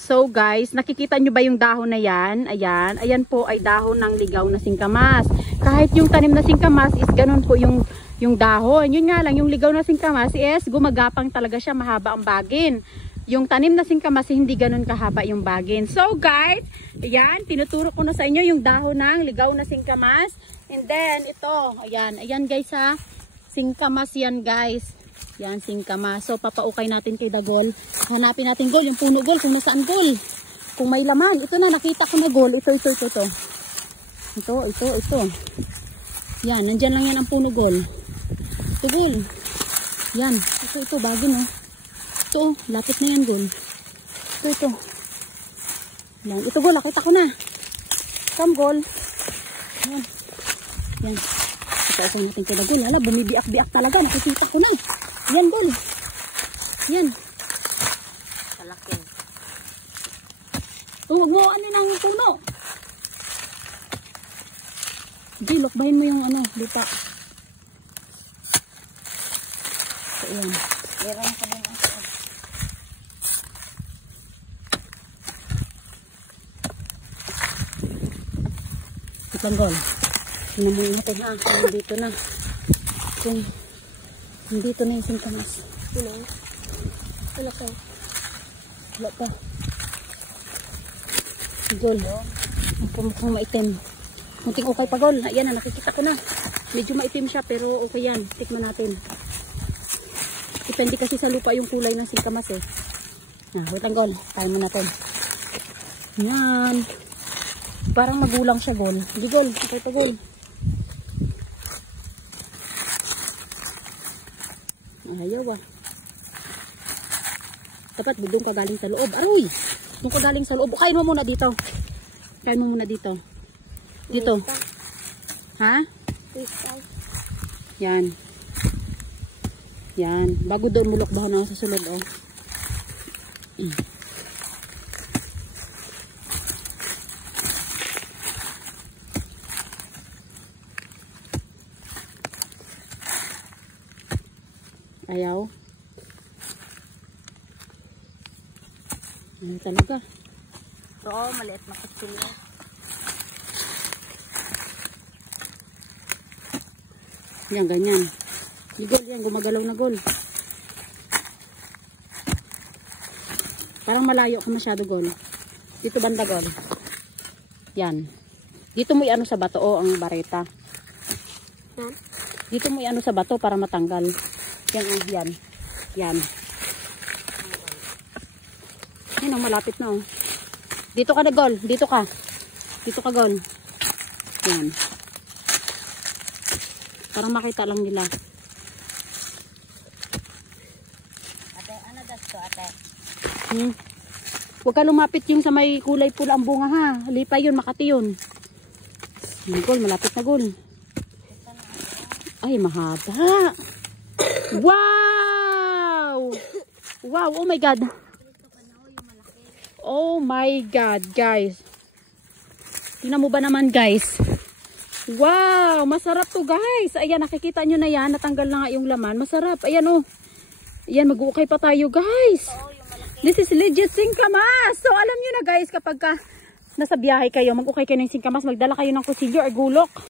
So guys, nakikita nyo ba yung dahon na yan? Ayan, ayan po ay dahon ng ligaw na singkamas. Kahit yung tanim na singkamas is ganun po yung dahon. Yun nga lang, yung ligaw na singkamas is gumagapang talaga siya, mahaba ang bagin. Yung tanim na singkamas hindi ganun kahaba yung bagin. So guys, ayan, tinuturo ko na sa inyo yung dahon ng ligaw na singkamas. And then ito, ayan, ayan guys ha, singkamas yan guys. Yan, singkamas. So, papaukay natin kay Dagol. Hanapin natin Gol, yung puno Gol, kung nasaan Gol. Kung may laman. Ito na, nakita ko na Gol. Ito. Ito. Yan, nandyan lang yan ang puno Gol. Ito Gol. Yan, ito, bagin oh. Ito, lapit na yan Gol. Ito. Yan, ito Gol, nakita ko na. Come Gol. Yan. Papaukay natin kay Dagol. Hala, bumibiak-biak talaga. Nakikita ko na. Yan, Gol. Yan. Kalaki. Huwag mo ano ng puno. Hindi, lokbahin mo yung ano, lupa. So, yan. Meron ka din ako. Ito lang, Gol. Sinamuhin natin ha. Nandito na. Kung nandito na yung singkamas. Wala pa. Gol. Ang pumukhang maitim. Munting okay pa Gol. Ayan na, nakikita ko na. Medyo maitim siya pero okay yan. Tikman natin. Depende kasi sa lupa yung kulay ng singkamas eh. Wait lang Gol. Tayo mo natin. Yan. Parang magulang siya Gol. Hindi Gol. Okay pa Gol. Ayaw ah. Dapat doon ka galing sa loob. Aroy! Doon ka galing sa loob. Kain mo muna dito. Dito. Ha? Yan. Yan. Bago doon mulok ba na sa sulod oh. Ayaw. Ano talaga? Oo, maliit na kutsilyo. Yan, ganyan. Gol, yan, gumagalaw na Gol. Parang malayo ka masyado Gol. Dito banda Gol. Yan. Dito mo i-ano sa bato o ang bareta. Dito mo i-ano sa bato para matanggal. Yan oh, yan. Yan. Yan oh, malapit na oh. Dito ka na Gol. Dito ka Gol. Yan. Parang makita lang nila. Ate, ano dasto ate? Huwag ka lumapit yung sa may kulay pula ang bunga ha. Lipay yun, Makati yun. Gol, malapit na Gol. Ay, mahaba. Wow! Wow, oh my God. Oh my God, guys. Tingnan mo ba naman, guys? Wow, masarap to, guys. Ayan, nakikita nyo na yan. Natanggal na nga yung laman. Masarap. Ayan, oh. Ayan, mag-uukay pa tayo, guys. This is legit singkamas. So, alam nyo na, guys, kapag nasa biyahe kayo, mag-ukay kayo ng singkamas, magdala kayo ng kutsilyo or gulok.